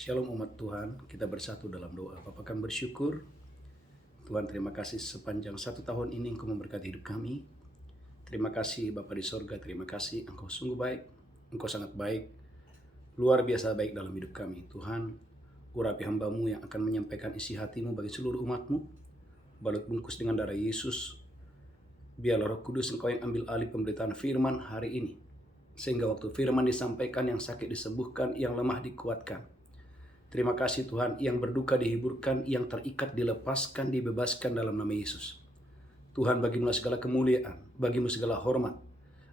Shalom umat Tuhan, kita bersatu dalam doa. Bapa kami bersyukur, Tuhan terima kasih sepanjang 1 tahun ini Engkau memberkati hidup kami. Terima kasih Bapa di sorga, terima kasih Engkau sungguh baik, Engkau sangat baik, luar biasa baik dalam hidup kami. Tuhan, urapi hamba-Mu yang akan menyampaikan isi hati-Mu bagi seluruh umat-Mu, balut bungkus dengan darah Yesus. Biarlah Roh Kudus Engkau yang ambil alih pemberitaan firman hari ini, sehingga waktu firman disampaikan yang sakit disembuhkan, yang lemah dikuatkan. Terima kasih Tuhan, yang berduka dihiburkan, yang terikat dilepaskan, dibebaskan dalam nama Yesus. Tuhan, bagimu segala kemuliaan, bagimu segala hormat,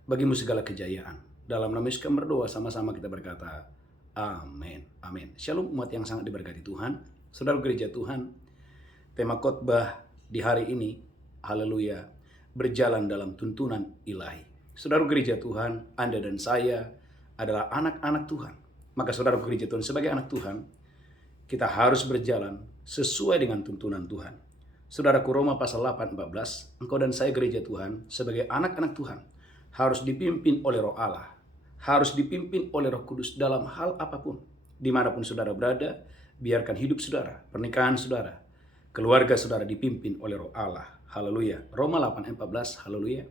bagimu segala kejayaan. Dalam nama Yesus kami berdoa, sama-sama kita berkata, amin. Amin. Shalom umat yang sangat diberkati Tuhan. Saudara gereja Tuhan, tema khotbah di hari ini, haleluya, berjalan dalam tuntunan ilahi. Saudara gereja Tuhan, Anda dan saya adalah anak-anak Tuhan. Maka saudara gereja Tuhan, sebagai anak Tuhan, kita harus berjalan sesuai dengan tuntunan Tuhan. Saudaraku, Roma pasal 8:14, engkau dan saya gereja Tuhan sebagai anak-anak Tuhan harus dipimpin oleh Roh Allah, harus dipimpin oleh Roh Kudus dalam hal apapun. Dimanapun saudara berada, biarkan hidup saudara, pernikahan saudara, keluarga saudara dipimpin oleh Roh Allah. Haleluya. Roma 8:14, haleluya.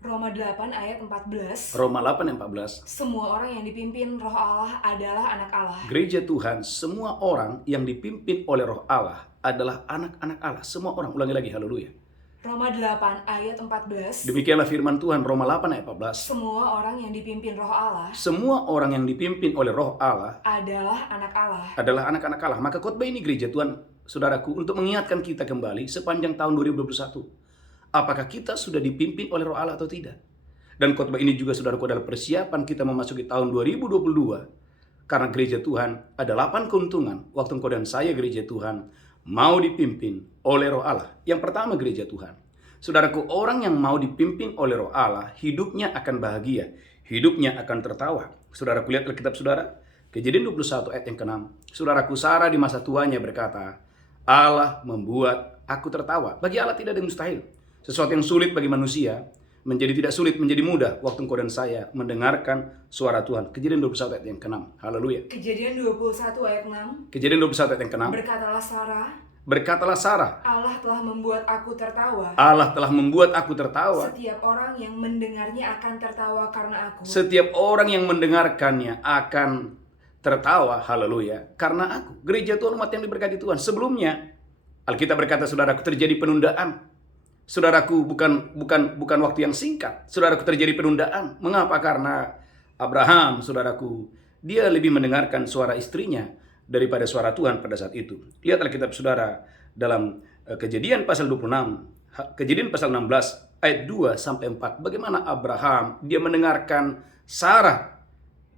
Roma 8 ayat 14. Roma 8:14. Semua orang yang dipimpin Roh Allah adalah anak Allah. Gereja Tuhan, semua orang yang dipimpin oleh Roh Allah adalah anak-anak Allah. Semua orang, ulangi lagi, haleluya. Roma 8 ayat 14. Demikianlah firman Tuhan, Roma 8 ayat 14. Semua orang yang dipimpin Roh Allah Semua orang yang dipimpin oleh Roh Allah adalah anak Allah. adalah anak-anak Allah. Maka khotbah ini gereja Tuhan, saudaraku, untuk mengingatkan kita kembali sepanjang tahun 2021. Apakah kita sudah dipimpin oleh Roh Allah atau tidak? Dan khotbah ini juga saudaraku adalah persiapan kita memasuki tahun 2022. Karena gereja Tuhan ada 8 keuntungan waktu engkau dan saya gereja Tuhan mau dipimpin oleh Roh Allah. Yang pertama gereja Tuhan, saudaraku, orang yang mau dipimpin oleh Roh Allah hidupnya akan bahagia, hidupnya akan tertawa. Saudaraku, lihat Alkitab saudara, Kejadian 21 ayat yang ke-6. Saudaraku, Sarah di masa tuanya berkata, Allah membuat aku tertawa. Bagi Allah tidak ada yang mustahil. Sesuatu yang sulit bagi manusia menjadi tidak sulit, menjadi mudah waktu engkau dan saya mendengarkan suara Tuhan. Kejadian 21 ayat yang ke-6. Haleluya. Kejadian 21 ayat 6. Kejadian 21 ayat yang ke-6. Berkatalah Sarah, Allah telah membuat aku tertawa. Allah telah membuat aku tertawa. Setiap orang yang mendengarnya akan tertawa karena aku. Setiap orang yang mendengarkannya akan tertawa, haleluya, karena aku. Gereja Tuhan, umat yang diberkati Tuhan. Sebelumnya Alkitab berkata, saudaraku, terjadi penundaan. Saudaraku, bukan waktu yang singkat. Saudaraku, terjadi penundaan. Mengapa? Karena Abraham, saudaraku, dia lebih mendengarkan suara istrinya daripada suara Tuhan pada saat itu. Lihat Alkitab saudara dalam Kejadian pasal 26, Kejadian pasal 16 ayat 2 sampai 4. Bagaimana Abraham dia mendengarkan Sarah,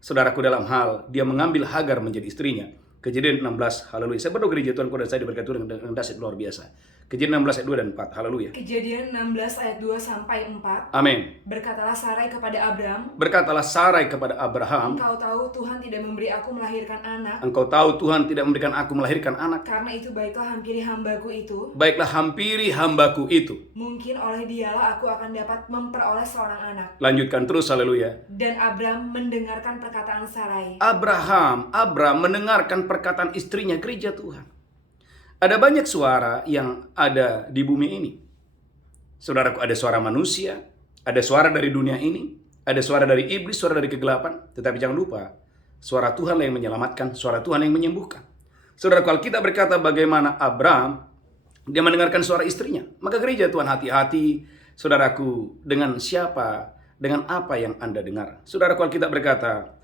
saudaraku, dalam hal dia mengambil Hagar menjadi istrinya. Kejadian 16, haleluya. Saya berdoa gereja Tuhan, kau dan saya diberkati dengan dahsyat luar biasa. Kejadian 16 ayat 2 dan 4, haleluya. Kejadian 16 ayat 2 sampai 4. Amin. Berkatalah Sarai kepada Abram, Engkau tahu Tuhan tidak memberi aku melahirkan anak. Engkau tahu Tuhan tidak memberikan aku melahirkan anak. Karena itu baiklah hampiri hambaku itu. Baiklah hampiri hambaku itu. Mungkin oleh dialah aku akan dapat memperoleh seorang anak. Lanjutkan terus, haleluya. Dan Abram mendengarkan perkataan Sarai. Abram mendengarkan perkataan istrinya, gereja Tuhan. Ada banyak suara yang ada di bumi ini. Saudaraku, ada suara manusia, ada suara dari dunia ini, ada suara dari iblis, suara dari kegelapan. Tetapi jangan lupa, suara Tuhan yang menyelamatkan, suara Tuhan yang menyembuhkan. Saudaraku, Alkitab berkata bagaimana Abram, dia mendengarkan suara istrinya. Maka gereja Tuhan, hati-hati, saudaraku, dengan siapa, dengan apa yang Anda dengar. Saudaraku, Alkitab berkata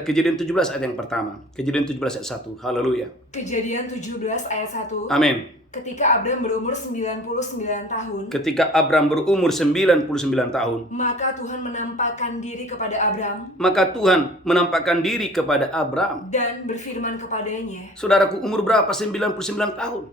Kejadian 17 ayat yang pertama. Kejadian 17 ayat 1. Haleluya. Kejadian 17 ayat 1. Amin. Ketika Abram berumur 99 tahun. Ketika Abram berumur 99 tahun. Maka Tuhan menampakkan diri kepada Abram. Dan berfirman kepadanya. Saudaraku, umur berapa? 99 tahun.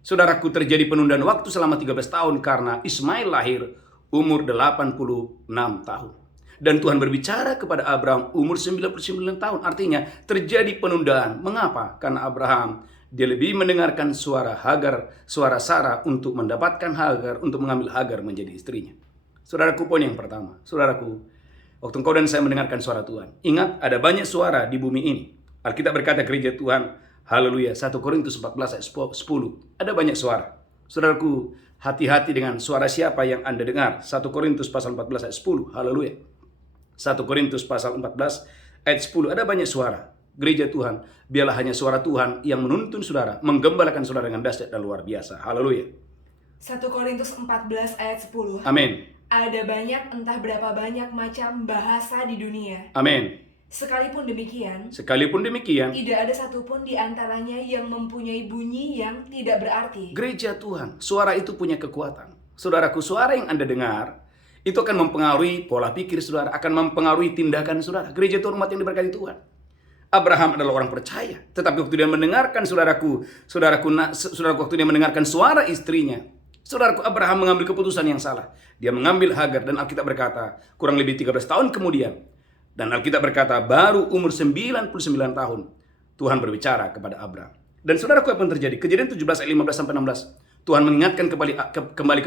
Saudaraku, terjadi penundaan waktu selama 13 tahun karena Ismail lahir umur 86 tahun. Dan Tuhan berbicara kepada Abraham umur 99 tahun. Artinya terjadi penundaan. Mengapa? Karena Abraham dia lebih mendengarkan suara Hagar, suara Sarah untuk mendapatkan Hagar, untuk mengambil Hagar menjadi istrinya. Saudaraku, poin yang pertama. Saudaraku, waktu engkau dan saya mendengarkan suara Tuhan. Ingat, ada banyak suara di bumi ini. Alkitab berkata gereja Tuhan, haleluya, 1 Korintus 14 ayat 10. Ada banyak suara. Saudaraku, hati-hati dengan suara siapa yang Anda dengar. 1 Korintus pasal 14 ayat 10, haleluya. 1 Korintus pasal 14 ayat 10, ada banyak suara. Gereja Tuhan, biarlah hanya suara Tuhan yang menuntun saudara, menggembalakan saudara dengan dahsyat dan luar biasa. Haleluya. 1 Korintus 14 ayat 10. Amin. Ada banyak, entah berapa banyak macam bahasa di dunia. Amin. Sekalipun demikian, tidak ada satupun di antaranya yang mempunyai bunyi yang tidak berarti. Gereja Tuhan, suara itu punya kekuatan. Saudaraku, suara yang Anda dengar, itu akan mempengaruhi pola pikir saudara, akan mempengaruhi tindakan saudara. Gereja Tuhan, umat yang diberkati Tuhan. Abraham adalah orang percaya, tetapi waktu dia mendengarkan saudaraku waktu dia mendengarkan suara istrinya, saudaraku, Abraham mengambil keputusan yang salah. Dia mengambil Hagar, dan Alkitab berkata kurang lebih 13 tahun kemudian, dan Alkitab berkata baru umur 99 tahun Tuhan berbicara kepada Abraham. Dan saudaraku, apa yang terjadi? Kejadian 17 ayat 15 sampai 16. Tuhan mengingatkan kembali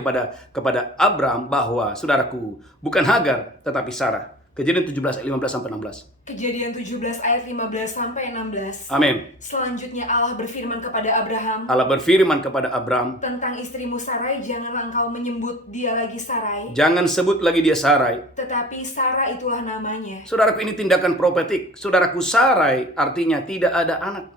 kepada Abraham bahwa saudaraku, bukan Hagar tetapi Sarah. Kejadian 17 ayat 15 sampai 16. Kejadian 17 ayat 15 sampai 16. Amin. Selanjutnya Allah berfirman kepada Abraham. Tentang istrimu Sarai, janganlah engkau menyebut dia lagi Sarai. Jangan sebut lagi dia Sarai. Tetapi Sarah itulah namanya. Saudaraku, ini tindakan profetik. Saudaraku, Sarai artinya tidak ada anak.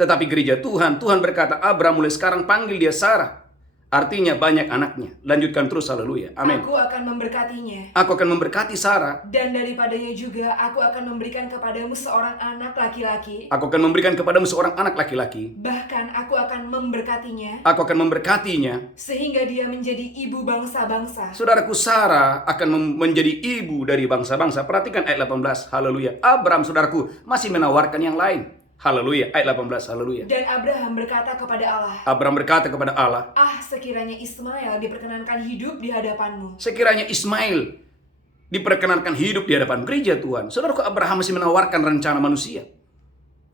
Tetapi gereja Tuhan berkata, Abraham mulai sekarang panggil dia Sarah. Artinya banyak anaknya. Lanjutkan terus, haleluya. Amin. Aku akan memberkatinya. Aku akan memberkati Sarah. Dan daripadanya juga aku akan memberikan kepadamu seorang anak laki-laki. Aku akan memberikan kepadamu seorang anak laki-laki. Bahkan aku akan memberkatinya. Aku akan memberkatinya. Sehingga dia menjadi ibu bangsa-bangsa. Saudaraku, Sarah akan menjadi ibu dari bangsa-bangsa. Perhatikan ayat 18, haleluya. Abraham, saudaraku, masih menawarkan yang lain. Haleluya, ayat 18, haleluya. Dan Abraham berkata kepada Allah. Sekiranya Ismail diperkenankan hidup di hadapanmu. Sekiranya Ismail diperkenankan hidup di hadapan gereja Tuhan. Saudaraku, Abraham masih menawarkan rencana manusia.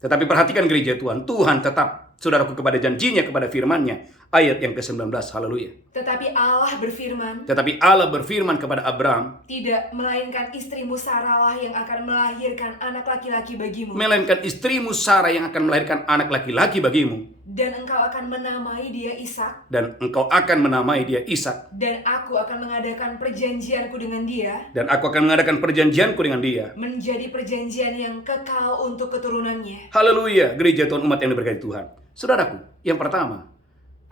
Tetapi perhatikan gereja Tuhan. Tuhan tetap, saudaraku, kepada janjinya, kepada firman-Nya. Ayat yang ke-19, haleluya. Tetapi Allah berfirman kepada Abraham. Tidak, melainkan istrimu Sarah lah yang akan melahirkan anak laki-laki bagimu. Melainkan istrimu Sarah yang akan melahirkan anak laki-laki bagimu. Dan engkau akan menamai dia Ishak. Dan aku akan mengadakan perjanjianku dengan dia. Menjadi perjanjian yang kekal untuk keturunannya. Haleluya, gereja Tuhan, umat yang diberkati Tuhan. Saudaraku, yang pertama,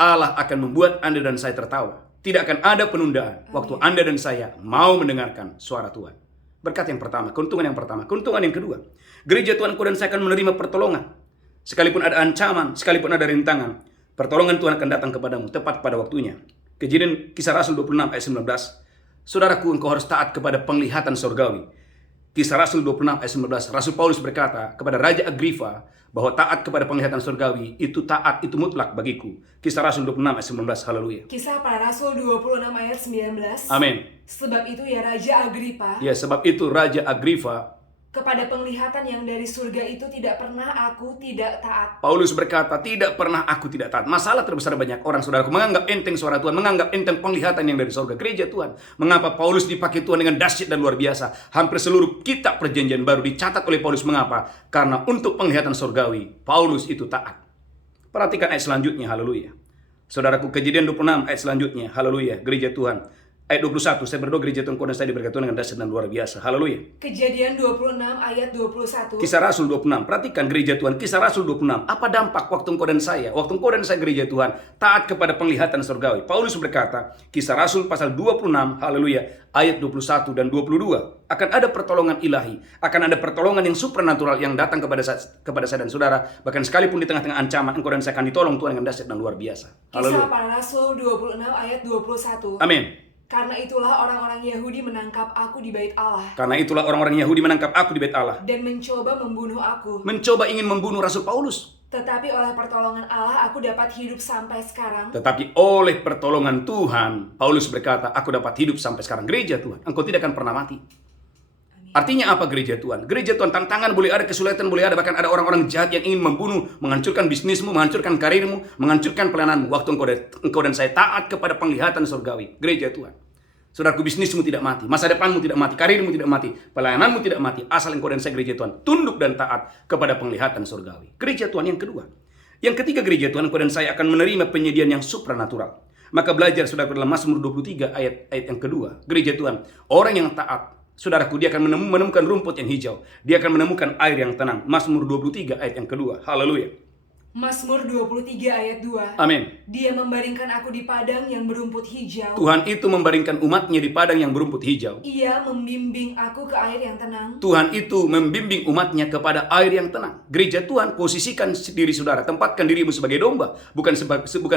Allah akan membuat Anda dan saya tertawa. Tidak akan ada penundaan waktu Anda dan saya mau mendengarkan suara Tuhan. Berkat yang pertama, keuntungan yang pertama. Keuntungan yang kedua, gereja Tuhan dan saya akan menerima pertolongan. Sekalipun ada ancaman, sekalipun ada rintangan, pertolongan Tuhan akan datang kepadamu tepat pada waktunya. Kejadian Kisah Rasul 26 ayat 19. Saudaraku, engkau harus taat kepada penglihatan surgawi. Kisah Rasul 26 ayat 19. Rasul Paulus berkata kepada Raja Agripa bahwa taat kepada penglihatan surgawi itu taat, itu mutlak bagiku. Kisah Rasul 26 ayat 19. Haleluya. Kisah Para Rasul 26 ayat 19. Amin. Sebab itu ya Raja Agripa. Ya, sebab itu Raja Agripa, kepada penglihatan yang dari surga itu tidak pernah aku tidak taat. Paulus berkata, tidak pernah aku tidak taat. Masalah terbesar banyak orang, saudaraku, menganggap enteng suara Tuhan, menganggap enteng penglihatan yang dari surga. Gereja Tuhan, mengapa Paulus dipakai Tuhan dengan dahsyat dan luar biasa? Hampir seluruh kitab perjanjian baru dicatat oleh Paulus. Mengapa? Karena untuk penglihatan surgawi, Paulus itu taat. Perhatikan ayat selanjutnya, haleluya. Saudaraku, Kejadian 26 ayat selanjutnya, haleluya, gereja Tuhan. Ayat 21, saya berdoa gereja Tuhan dan saya diberkati dengan dahsyat dan luar biasa. Haleluya. Kejadian 26 ayat 21. Kisah Rasul 26. Perhatikan gereja Tuhan, Kisah Rasul 26. Apa dampak waktu engkau dan saya gereja Tuhan taat kepada penglihatan surgawi? Paulus berkata, Kisah Rasul pasal 26, haleluya, ayat 21 dan 22. Akan ada pertolongan ilahi, akan ada pertolongan yang supernatural yang datang kepada saya dan saudara. Bahkan sekalipun di tengah-tengah ancaman, engkau dan saya akan ditolong Tuhan dengan dahsyat dan luar biasa. Haleluya. Kisah Para Rasul 26 ayat 21. Amin. Karena itulah orang-orang Yahudi menangkap aku di bait Allah. Dan mencoba membunuh aku. Mencoba ingin membunuh Rasul Paulus. Tetapi oleh pertolongan Allah aku dapat hidup sampai sekarang. Tetapi oleh pertolongan Tuhan, Paulus berkata, aku dapat hidup sampai sekarang. Gereja Tuhan, engkau tidak akan pernah mati. Amin. Artinya apa gereja Tuhan? Gereja Tuhan, tantangan boleh ada, kesulitan boleh ada, bahkan ada orang-orang jahat yang ingin membunuh, menghancurkan bisnismu, menghancurkan karirmu, menghancurkan pelayananmu. Waktu engkau dan saya taat kepada penglihatan surgawi, gereja Tuhan, Saudaraku, bisnismu tidak mati, masa depanmu tidak mati, karirmu tidak mati, pelayananmu tidak mati, asal engkau dan saya gereja Tuhan tunduk dan taat kepada penglihatan surgawi. Gereja Tuhan yang kedua. Yang ketiga, gereja Tuhan, engkau dan saya akan menerima penyediaan yang supranatural. Maka belajar saudaraku dalam Mazmur 23 ayat yang kedua. Gereja Tuhan, orang yang taat, saudaraku, dia akan menemukan rumput yang hijau. Dia akan menemukan air yang tenang. Mazmur 23 ayat yang kedua. Haleluya. Mazmur 23 ayat 2. Amin. Dia membaringkan aku di padang yang berumput hijau. Tuhan itu membaringkan umatnya di padang yang berumput hijau. Ia membimbing aku ke air yang tenang. Tuhan itu membimbing umatnya kepada air yang tenang. Gereja Tuhan, posisikan diri saudara, tempatkan dirimu sebagai domba, bukan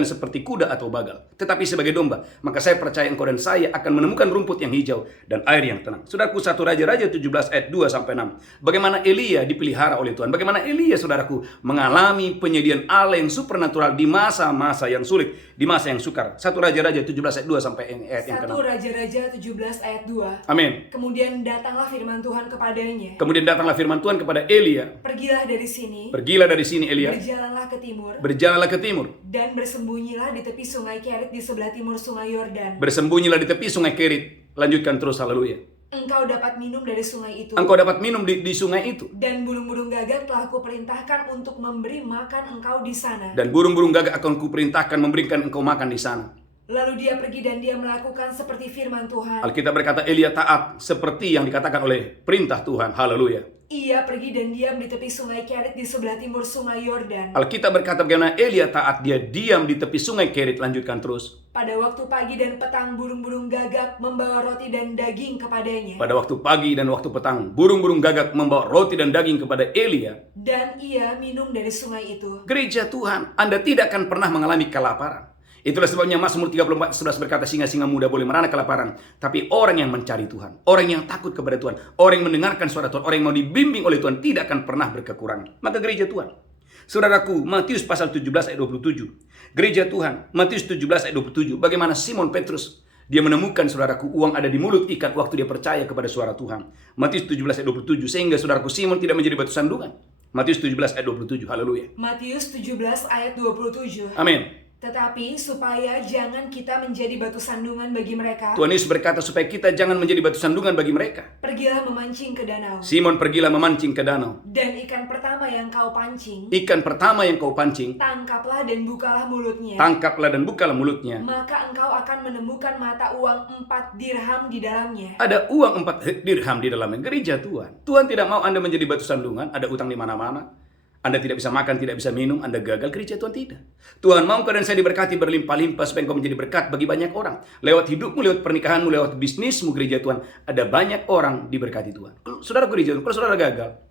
seperti kuda atau bagal, tetapi sebagai domba. Maka saya percaya engkau dan saya akan menemukan rumput yang hijau dan air yang tenang. Saudaraku, 1 Raja-Raja 17 ayat 2-6. Bagaimana Elia dipelihara oleh Tuhan. Bagaimana Elia, saudaraku, mengalami penyediaan Allah yang supernatural di masa-masa yang sulit, di masa yang sukar. 1 Raja-Raja 17 ayat 2 sampai ayat yang 1 ke-6. Raja-Raja 17 ayat 2. Amin. Kemudian datanglah firman Tuhan kepadanya. Kemudian datanglah firman Tuhan kepada Elia. Pergilah dari sini. Pergilah dari sini, Elia. Berjalanlah ke timur. Berjalanlah ke timur. Dan bersembunyilah di tepi sungai Kerit di sebelah timur sungai Yordan. Bersembunyilah di tepi sungai Kerit. Lanjutkan terus, haleluya. Engkau dapat minum dari sungai itu. Engkau dapat minum di sungai itu. Dan burung-burung gagak telah kuperintahkan untuk memberi makan engkau di sana. Dan burung-burung gagak akan kuperintahkan memberikan engkau makan di sana. Lalu dia pergi dan dia melakukan seperti firman Tuhan. Alkitab berkata Elia taat seperti yang dikatakan oleh perintah Tuhan. Haleluya. Ia pergi dan diam di tepi sungai Kerit di sebelah timur sungai Yordan. Alkitab berkata bagaimana Elia taat, dia diam di tepi sungai Kerit. Lanjutkan terus. Pada waktu pagi dan petang burung-burung gagak membawa roti dan daging kepadanya. Pada waktu pagi dan waktu petang burung-burung gagak membawa roti dan daging kepada Elia. Dan ia minum dari sungai itu. Gereja Tuhan, Anda tidak akan pernah mengalami kelaparan. Itulah sebabnya Mazmur 34 sudah berkata singa-singa muda boleh merana kelaparan, tapi orang yang mencari Tuhan, orang yang takut kepada Tuhan, orang yang mendengarkan suara Tuhan, orang yang mau dibimbing oleh Tuhan tidak akan pernah berkekurangan. Maka gereja Tuhan, saudaraku, Matius pasal 17 ayat 27. Gereja Tuhan, Matius 17 ayat 27. Bagaimana Simon Petrus, dia menemukan, saudaraku, uang ada di mulut ikan waktu dia percaya kepada suara Tuhan. Matius 17 ayat 27. Sehingga, saudaraku, Simon tidak menjadi batu sandungan. Matius 17 ayat 27. Haleluya. Matius 17 ayat 27. Amin. Tetapi supaya jangan kita menjadi batu sandungan bagi mereka. Tuhan Yesus berkata supaya kita jangan menjadi batu sandungan bagi mereka. Pergilah memancing ke danau. Simon pergilah memancing ke danau. Dan ikan pertama yang kau pancing. Ikan pertama yang kau pancing. Tangkaplah dan bukalah mulutnya. Tangkaplah dan bukalah mulutnya. Maka engkau akan menemukan mata uang 4 dirham di dalamnya. Ada uang 4 dirham di dalamnya. Gereja Tuhan. Tuhan tidak mau Anda menjadi batu sandungan. Ada utang di mana-mana. Anda tidak bisa makan, tidak bisa minum, Anda gagal. Gereja Tuhan tidak. Tuhan mau kau dan saya diberkati berlimpah-limpah supaya engkau menjadi berkat bagi banyak orang. Lewat hidupmu, lewat pernikahanmu, lewat bisnismu, gereja Tuhan. Ada banyak orang diberkati Tuhan. Saudara gereja Tuhan, kalau saudara gagal,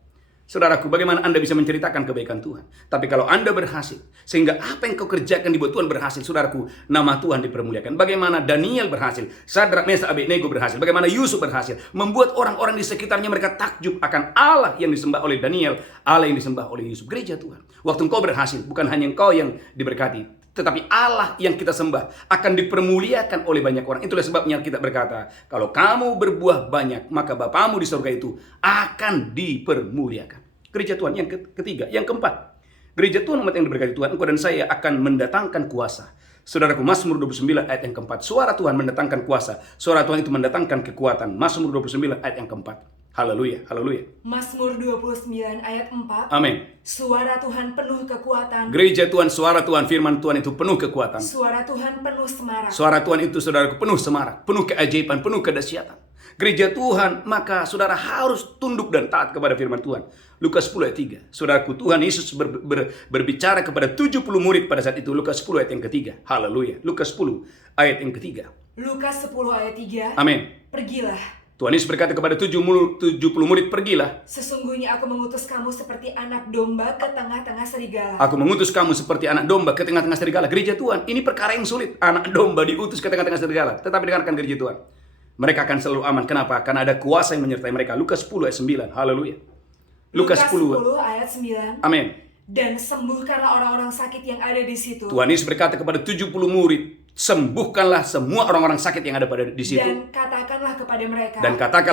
saudaraku, bagaimana Anda bisa menceritakan kebaikan Tuhan? Tapi kalau Anda berhasil, sehingga apa yang kau kerjakan dibuat Tuhan berhasil, saudaraku, nama Tuhan dipermuliakan. Bagaimana Daniel berhasil, Sadrak, Mesak, Abednego berhasil, bagaimana Yusuf berhasil, membuat orang-orang di sekitarnya mereka takjub akan Allah yang disembah oleh Daniel, Allah yang disembah oleh Yusuf. Gereja Tuhan, waktu engkau berhasil, bukan hanya engkau yang diberkati, tetapi Allah yang kita sembah akan dipermuliakan oleh banyak orang. Itulah sebabnya kita berkata, kalau kamu berbuah banyak, maka Bapamu di surga itu akan dipermuliakan. Gereja Tuhan yang ketiga, yang keempat. Gereja Tuhan umat yang diberkati Tuhan, engkau dan saya akan mendatangkan kuasa. Saudaraku, Mazmur 29 ayat yang keempat. Suara Tuhan mendatangkan kuasa. Suara Tuhan itu mendatangkan kekuatan. Mazmur 29 ayat yang keempat. Haleluya, haleluya. Mazmur 29 ayat 4. Amin. Suara Tuhan penuh kekuatan. Gereja Tuhan, suara Tuhan, firman Tuhan itu penuh kekuatan. Suara Tuhan penuh semarak. Suara Tuhan itu, saudaraku, penuh semarak, penuh keajaiban, penuh kedahsyatan. Gereja Tuhan, maka saudara harus tunduk dan taat kepada firman Tuhan. Lukas 10 ayat 3. Saudaraku, Tuhan Yesus berbicara kepada 70 murid pada saat itu. Lukas 10 ayat yang ketiga. Haleluya. Lukas 10 ayat yang ketiga. Lukas 10 ayat 3. Amin. Pergilah. Tuhan Yesus berkata kepada 70 murid, pergilah. Sesungguhnya aku mengutus kamu seperti anak domba ke tengah-tengah serigala. Aku mengutus kamu seperti anak domba ke tengah-tengah serigala. Gereja Tuhan, ini perkara yang sulit. Anak domba diutus ke tengah-tengah serigala. Tetapi dengarkan gereja Tuhan, mereka akan selalu aman. Kenapa? Karena ada kuasa yang menyertai mereka. Lukas 10 ayat 9. Haleluya. Lukas 10 ayat 9. Amin. Dan sembuhkanlah orang-orang sakit yang ada di situ. Tuhan Yesus berkata kepada 70 murid, sembuhkanlah semua orang-orang sakit yang ada di situ. Dan katakanlah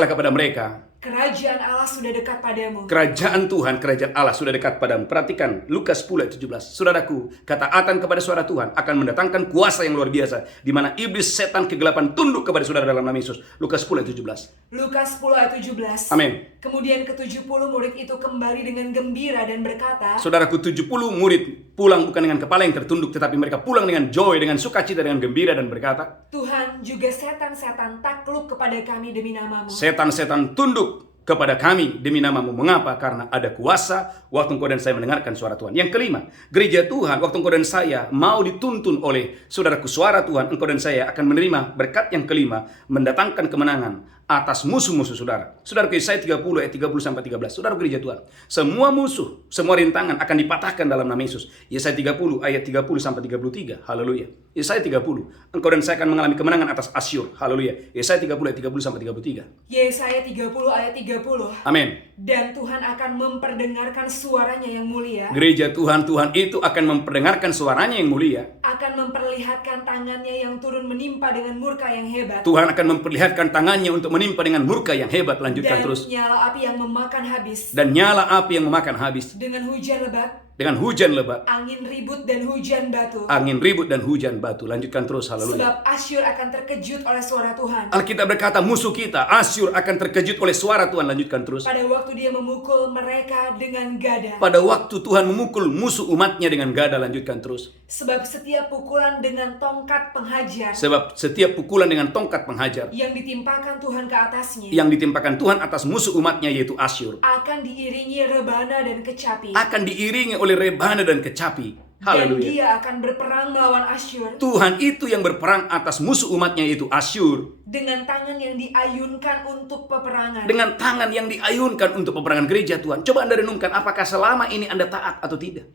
kepada mereka, kerajaan Allah sudah dekat padamu. Kerajaan Tuhan, kerajaan Allah sudah dekat padamu. Perhatikan Lukas 10 ayat 17. Saudaraku, ketaatan kepada suara Tuhan akan mendatangkan kuasa yang luar biasa, di mana iblis, setan, kegelapan tunduk kepada saudara dalam nama Yesus. Lukas 10 ayat 17. Lukas 10 ayat 17. Amin. Kemudian ke-70 murid itu kembali dengan gembira dan berkata, Saudaraku, 70 murid pulang bukan dengan kepala yang tertunduk, tetapi mereka pulang dengan joy, dengan sukacita, dengan gembira dan berkata, Tuhan, juga setan-setan takluk kepada kami demi namamu. Setan-setan tunduk kepada kami demi namamu. Mengapa? Karena ada kuasa waktu engkau dan saya mendengarkan suara Tuhan. Yang kelima, gereja Tuhan waktu engkau dan saya mau dituntun oleh saudaraku suara Tuhan, engkau dan saya akan menerima berkat yang kelima, mendatangkan kemenangan atas musuh-musuh saudara. Saudara, Yesaya 30 ayat 30 sampai 13. Saudara gereja Tuhan, semua musuh, semua rintangan akan dipatahkan dalam nama Yesus. Yesaya 30 ayat 30 sampai 33. Haleluya. Yesaya 30, engkau dan saya akan mengalami kemenangan atas Asyur. Haleluya. Yesaya 30 ayat 30 sampai 33. Yesaya 30 ayat 30. Amin. Dan Tuhan akan memperdengarkan suaranya yang mulia. Gereja Tuhan, Tuhan itu akan memperdengarkan suaranya yang mulia. Akan memperlihatkan tangannya yang turun menimpa dengan murka yang hebat. Tuhan akan memperlihatkan tangannya untuk menimpa dengan murka yang hebat. Lanjutkan terus. Dan nyala api yang memakan habis. Dan nyala api yang memakan habis. Dengan hujan lebat. Dengan hujan lebat. Angin ribut dan hujan batu. Angin ribut dan hujan batu. Lanjutkan terus. Haleluya. Sebab Asyur akan terkejut oleh suara Tuhan. Alkitab berkata musuh kita Asyur akan terkejut oleh suara Tuhan. Lanjutkan terus. Pada waktu dia memukul mereka dengan gada. Pada waktu Tuhan memukul musuh umatnya dengan gada. Lanjutkan terus. Sebab setiap pukulan dengan tongkat penghajar. Sebab setiap pukulan dengan tongkat penghajar. Yang ditimpakan Tuhan ke atasnya. Yang ditimpakan Tuhan atas musuh umatnya yaitu Asyur. Akan diiringi rebana dan kecapi. Akan diiringi oleh rebana dan kecapi. Haleluya. Dan dia akan berperang melawan Asyur. Tuhan itu yang berperang atas musuh umatnya yaitu Asyur. Dengan tangan yang diayunkan untuk peperangan. Dengan tangan yang diayunkan untuk peperangan gereja Tuhan. Coba Anda renungkan apakah selama ini Anda taat atau tidak.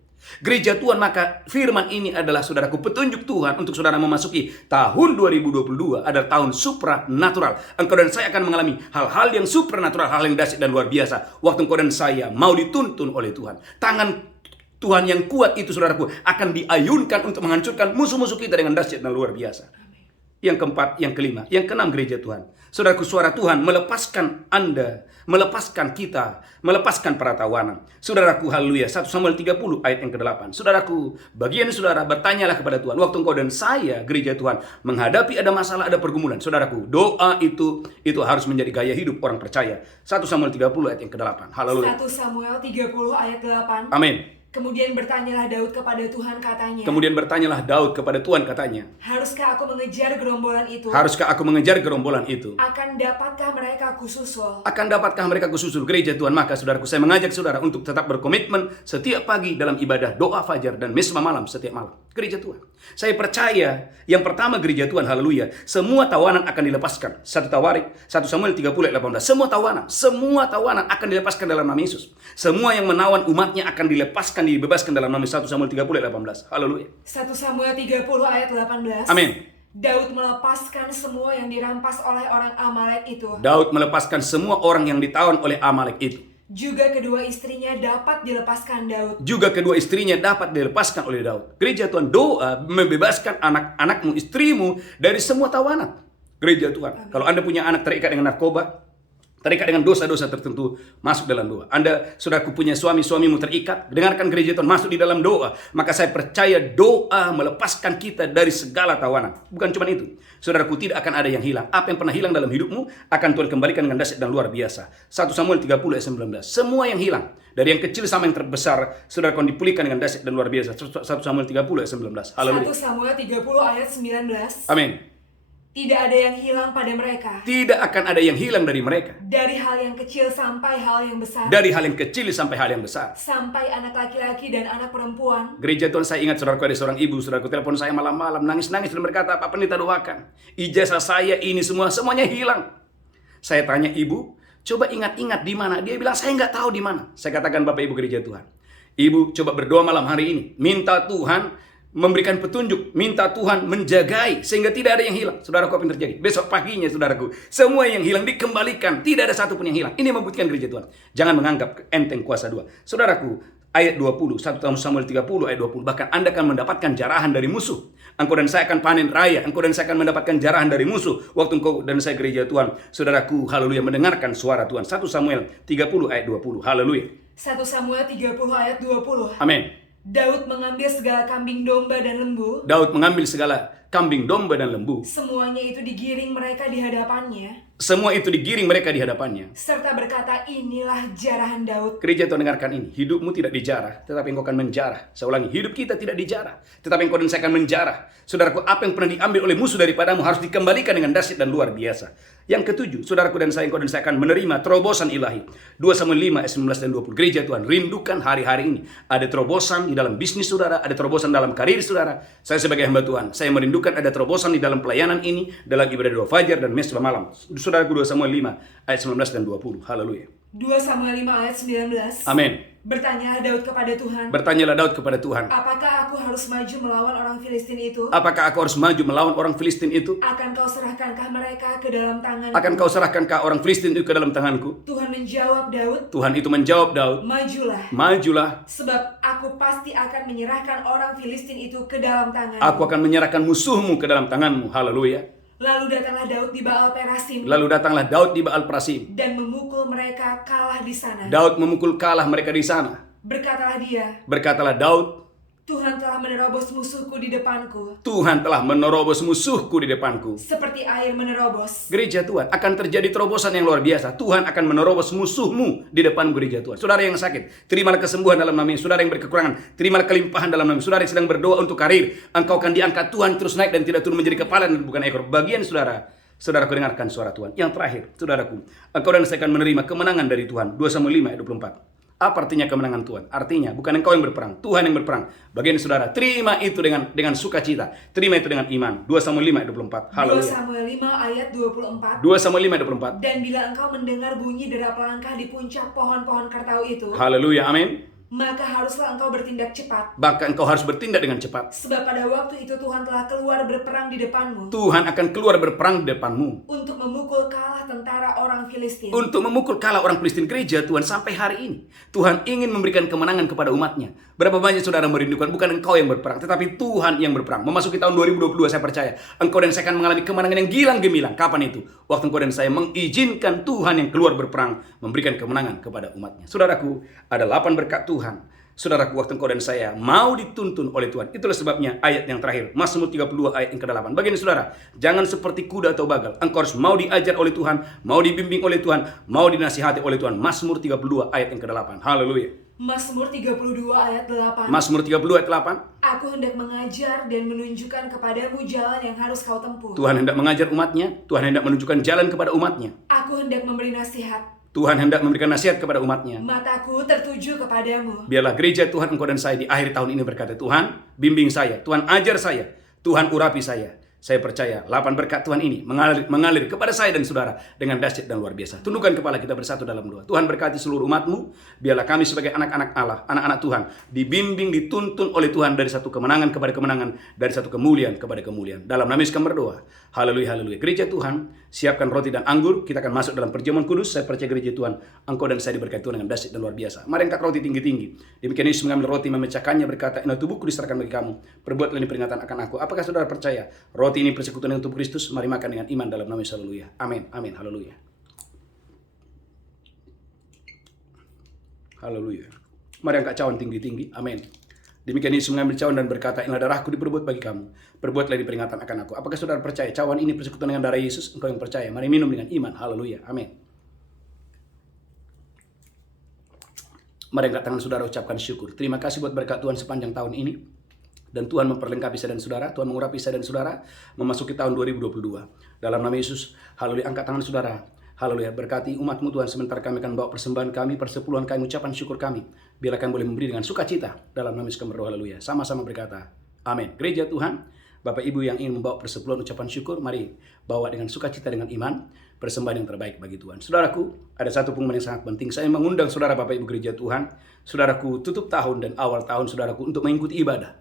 Gereja Tuhan, maka firman ini adalah saudaraku petunjuk Tuhan untuk saudara memasuki tahun 2022 adalah tahun supranatural. Engkau dan saya akan mengalami hal-hal yang supranatural, hal yang dahsyat dan luar biasa. Waktu engkau dan saya mau dituntun oleh Tuhan. Tangan Tuhan yang kuat itu saudaraku akan diayunkan untuk menghancurkan musuh-musuh kita dengan dahsyat dan luar biasa. Yang keempat, yang kelima, yang keenam gereja Tuhan. Saudaraku, suara Tuhan melepaskan Anda, melepaskan kita, melepaskan para tawanan. Saudaraku, haleluya. 1 Samuel 30 ayat yang ke-8. Saudaraku, bagian saudara bertanyalah kepada Tuhan. Waktu engkau dan saya, gereja Tuhan, menghadapi ada masalah, ada pergumulan. Saudaraku, doa itu harus menjadi gaya hidup orang percaya. 1 Samuel 30 ayat yang ke-8. Haleluya. 1 Samuel 30 ayat 8. Amin. Kemudian bertanyalah Daud kepada Tuhan katanya. Kemudian bertanyalah Daud kepada Tuhan katanya. Haruskah aku mengejar gerombolan itu? Haruskah aku mengejar gerombolan itu? Akan dapatkah mereka kususul? Akan dapatkah mereka kususul gereja Tuhan? Maka saudaraku, saya mengajak saudara untuk tetap berkomitmen setiap pagi dalam ibadah doa fajar dan mesbah malam setiap malam. Gereja Tuhan. Saya percaya yang pertama gereja Tuhan, haleluya, semua tawanan akan dilepaskan. 1 Samuel 30 ayat 18. Semua tawanan akan dilepaskan dalam nama Yesus. Semua yang menawan umatnya akan dilepaskan, dibebaskan dalam nama 1 Samuel 30 ayat 18. Haleluya. 1 Samuel 30 ayat 18. Amin. Daud melepaskan semua yang dirampas oleh orang Amalek itu. Daud melepaskan semua orang yang ditawan oleh Amalek itu. Juga kedua istrinya dapat dilepaskan Daud. Juga kedua istrinya dapat dilepaskan oleh Daud. Gereja Tuhan, doa membebaskan anak-anakmu, istrimu dari semua tawanan. Gereja Tuhan. Kalau Anda punya anak terikat dengan narkoba, terikat dengan dosa-dosa tertentu, masuk dalam doa. Anda, saudaraku, punya suamimu terikat, dengarkan gereja Tuhan, masuk di dalam doa. Maka saya percaya doa melepaskan kita dari segala tawanan. Bukan cuma itu. Saudaraku, tidak akan ada yang hilang. Apa yang pernah hilang dalam hidupmu, akan Tuhan kembalikan dengan dahsyat dan luar biasa. 1 Samuel 30 ayat 19. Semua yang hilang, dari yang kecil sampai yang terbesar, saudara akan dipulihkan dengan dahsyat dan luar biasa. 1 Samuel 30 ayat 19. Haleluya. 1 Samuel 30 ayat 19. Amin. Tidak ada yang hilang pada mereka. Tidak akan ada yang hilang dari mereka. Dari hal yang kecil sampai hal yang besar. Dari hal yang kecil sampai hal yang besar. Sampai anak laki-laki dan anak perempuan. Gereja Tuhan, saya ingat saudaraku, ada seorang ibu, saudaraku telepon saya malam-malam, nangis-nangis dan berkata, Pak Pendeta doakan. Ijazah saya ini semuanya hilang. Saya tanya, ibu, coba ingat-ingat di mana? Dia bilang, saya nggak tahu di mana. Saya katakan, Bapak Ibu gereja Tuhan, ibu coba berdoa malam hari ini. Minta Tuhan memberikan petunjuk, minta Tuhan menjagai sehingga tidak ada yang hilang. Saudaraku, apa yang terjadi? Besok paginya, saudaraku, semua yang hilang dikembalikan. Tidak ada satupun yang hilang. Ini membuktikan gereja Tuhan. Jangan menganggap enteng kuasa 2. Saudaraku, ayat 20, 1 Samuel 30 ayat 20. Bahkan Anda akan mendapatkan jarahan dari musuh. Engkau dan saya akan panen raya. Engkau dan saya akan mendapatkan jarahan dari musuh. Waktu engkau dan saya gereja Tuhan, saudaraku, haleluya, mendengarkan suara Tuhan. 1 Samuel 30 ayat 20. Haleluya. 1 Samuel 30 ayat 20. Amin. Daud mengambil segala kambing domba dan lembu. Daud mengambil segala kambing domba dan lembu. Semuanya itu digiring mereka di hadapannya. Semua itu digiring mereka di hadapannya. Serta berkata, inilah jarahan Daud. Gereja Tuhan, dengarkan ini. Hidupmu tidak dijarah, tetapi engkau akan menjarah. Saya ulangi, hidup kita tidak dijarah, tetapi engkau dan saya akan menjarah. Saudaraku, apa yang pernah diambil oleh musuh daripadamu harus dikembalikan dengan dahsyat dan luar biasa. Yang ketujuh, saudaraku dan saya, engkau dan saya akan menerima terobosan ilahi. 2 Samuel 5 ayat 19 dan 20. Gereja Tuhan, rindukan hari-hari ini. Ada terobosan di dalam bisnis saudara, ada terobosan dalam karir saudara. Saya sebagai hamba Tuhan, saya merindukan ada terobosan di dalam pelayanan ini, dalam ibadah doa fajar dan mesbah malam. Saudaraku, 2 Samuel 5 ayat 19 dan 20. Haleluya. 2 Samuel 5 ayat 19. Amin. Bertanyalah Daud kepada Tuhan. Bertanyalah Daud kepada Tuhan. Apakah aku harus maju melawan orang Filistin itu? Apakah aku harus maju melawan orang Filistin itu? Akan kau serahkankah mereka ke dalam tanganku? Akan kau serahkankah orang Filistin itu ke dalam tanganku? Tuhan menjawab Daud. Tuhan itu menjawab Daud. Majulah. Majulah. Sebab aku pasti akan menyerahkan orang Filistin itu ke dalam tanganmu. Aku akan menyerahkan musuhmu ke dalam tanganmu. Haleluya. Lalu datanglah Daud di Baal Perasim. Lalu datanglah Daud di Baal Perasim. Dan memukul mereka kalah di sana. Daud memukul kalah mereka di sana. Berkatalah dia. Berkatalah Daud. Tuhan telah menerobos musuhku di depanku. Tuhan telah menerobos musuhku di depanku. Seperti air menerobos. Gereja Tuhan, akan terjadi terobosan yang luar biasa. Tuhan akan menerobos musuhmu di depan gereja Tuhan. Saudara yang sakit, terimalah kesembuhan dalam nama Yesus. Saudara yang berkekurangan, terimalah kelimpahan dalam nama Yesus. Saudara yang sedang berdoa untuk karir, engkau akan diangkat Tuhan terus naik dan tidak turun menjadi kepala dan bukan ekor. Bagian saudara, saudaraku, dengarkan suara Tuhan. Yang terakhir, saudaraku, engkau dan saya akan menerima kemenangan dari Tuhan. 2 Samuel 5 ayat 24. Apa artinya kemenangan Tuhan? Artinya bukan engkau yang berperang, Tuhan yang berperang. Bagian saudara, terima itu dengan sukacita. Terima itu dengan iman. 2 Samuel 5 ayat 24. Haleluya. 2 Samuel 5 ayat 24. 2 Samuel 5 ayat 24. Dan bila engkau mendengar bunyi derap langkah di puncak pohon-pohon kartau itu, Haleluya, amin. maka haruslah engkau bertindak cepat. Bahkan engkau harus bertindak dengan cepat. Sebab pada waktu itu Tuhan telah keluar berperang di depanmu. Tuhan akan keluar berperang di depanmu. Untuk memukul kalah tentara orang Filistin. Untuk memukul kalah orang Filistin. Gereja Tuhan, sampai hari ini Tuhan ingin memberikan kemenangan kepada umatnya. Berapa banyak saudara merindukan bukan engkau yang berperang, tetapi Tuhan yang berperang. Memasuki tahun 2022, saya percaya engkau dan saya akan mengalami kemenangan yang gilang gemilang. Kapan itu? Waktu engkau dan saya mengizinkan Tuhan yang keluar berperang memberikan kemenangan kepada umatnya. Saudaraku, ada 8 berkat Tuhan. Saudaraku, waktu engkau dan saya mau dituntun oleh Tuhan. Itulah sebabnya ayat yang terakhir, Mazmur 32 ayat yang ke-8. Bagian saudara, jangan seperti kuda atau bagal. Engkau harus mau diajar oleh Tuhan, mau dibimbing oleh Tuhan, mau dinasihati oleh Tuhan. Mazmur 32 ayat yang ke-8. Haleluya. Mazmur 32 ayat 8. Mazmur 32 ayat 8. Aku hendak mengajar dan menunjukkan kepadamu jalan yang harus kau tempuh. Tuhan hendak mengajar umatnya, Tuhan hendak menunjukkan jalan kepada umatnya. Aku hendak memberi nasihat. Tuhan hendak memberikan nasihat kepada umatnya. Mataku tertuju kepadamu. Biarlah gereja Tuhan, engkau dan saya di akhir tahun ini berkata, Tuhan bimbing saya, Tuhan ajar saya, Tuhan urapi saya. Saya percaya 8 berkat Tuhan ini mengalir kepada saya dan saudara dengan dahsyat dan luar biasa. Tundukkan kepala kita bersatu dalam doa. Tuhan berkati seluruh umat-Mu. Biarlah kami sebagai anak-anak Allah, anak-anak Tuhan, dibimbing, dituntun oleh Tuhan dari satu kemenangan kepada kemenangan, dari satu kemuliaan kepada kemuliaan. Dalam nama Yesus kami berdoa. Haleluya, haleluya. Gereja Tuhan, siapkan roti dan anggur. Kita akan masuk dalam perjamuan kudus. Saya percaya gereja Tuhan, engkau dan saya diberkati Tuhan dengan dahsyat dan luar biasa. Mari angkat roti tinggi-tinggi. Demikian Yesus mengambil roti, memecahkannya, berkata, inilah tubuhku diserahkan bagi kamu. Perbuatlah ini peringatan akan aku. Apakah saudara percaya roti ini persekutuan dengan tubuh Kristus? Mari makan dengan iman dalam nama Yesus. Haleluya. Amin. Amin. Haleluya. Haleluya. Mari angkat cawan tinggi-tinggi. Amin. Demikian Yesus mengambil cawan dan berkata, inilah darahku diperbuat bagi kamu. Perbuatlah ini peringatan akan aku. Apakah saudara percaya cawan ini persekutuan dengan darah Yesus? Engkau yang percaya. Mari minum dengan iman. Haleluya. Amin. Mari angkat tangan saudara, ucapkan syukur. Terima kasih buat berkat Tuhan sepanjang tahun ini. Dan Tuhan memperlengkapi saya dan saudara, Tuhan mengurapi saya dan saudara memasuki tahun 2022. Dalam nama Yesus, haleluya, angkat tangan saudara. Haleluya, berkati umat-Mu Tuhan, sebentar kami akan bawa persembahan kami, persepuluhan kami, ucapan syukur kami. Biarlah kami boleh memberi dengan sukacita. Dalam nama Yesus kami berdoa, haleluya. Sama-sama berkata, amin. Gereja Tuhan, Bapak Ibu yang ingin membawa persepuluhan ucapan syukur, mari bawa dengan sukacita dengan iman, persembahan yang terbaik bagi Tuhan. Saudaraku, ada satu pengumuman yang sangat penting. Saya mengundang saudara Bapak Ibu Gereja Tuhan, saudaraku tutup tahun dan awal tahun saudaraku untuk mengikuti ibadah.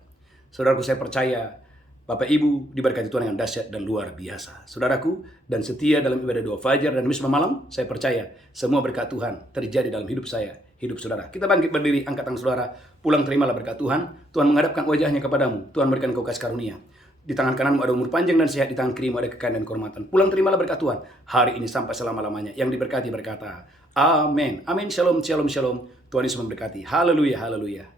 Saudaraku, saya percaya Bapak Ibu diberkati Tuhan dengan dahsyat dan luar biasa. Saudaraku, dan setia dalam ibadah doa fajar dan misbah malam, saya percaya semua berkat Tuhan terjadi dalam hidup saya, hidup saudara. Kita bangkit berdiri, angkat tangan saudara, pulang terimalah berkat Tuhan. Tuhan menghadapkan wajahnya kepadamu, Tuhan berikan engkau kasih karunia. Di tangan kananmu ada umur panjang dan sehat, di tangan kirimu ada kekayaan dan kehormatan. Pulang terimalah berkat Tuhan hari ini sampai selama-lamanya. Yang diberkati berkata, amin. Amin. Shalom, shalom, shalom. Tuhan Yesus memberkati. Haleluya, haleluya.